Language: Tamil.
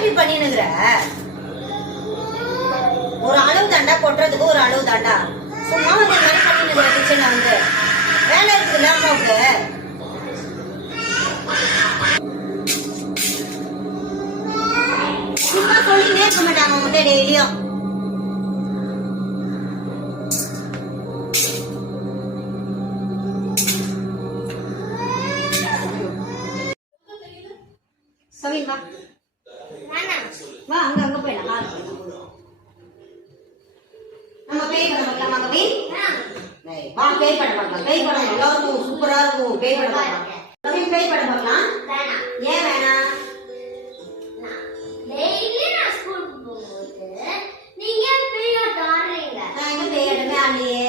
இப்படி பண்ணினுங்கிற? ஒரு அளவு தாண்டா கொட்டுறதுக்கு, ஒரு அளவு தாண்டா. சும்மா வந்து இந்த மாதிரி பண்ணினுங்கிற கிச்சன்ல வந்து வேலை இருக்குதுல்ல அம்மாவுக்கு. சும்மா சொல்லினே இருக்க மாட்டாங்க உங்கள்கிட்ட டெய்லியும். சமீன் வா வா, அங்க போயிடலாம். நம்ம பேய் படம் பார்க்கலாமா கபீர்? வா பேய் படம் பார்க்கலாம். பேய் படம் நல்லா இருக்கும், சூப்பரா இருக்கும். பேய் படம் பார்க்கலாம். கபீர் பேய் படம் பார்க்கலாம். ஏன் வேணாம்? டெய்லி நான் ஸ்கூலுக்கு போகும்போது நீங்க பேய் ஆட்டம் ஆடுறீங்க. நான் எங்க பேய் ஆட்டமே ஆடலையே.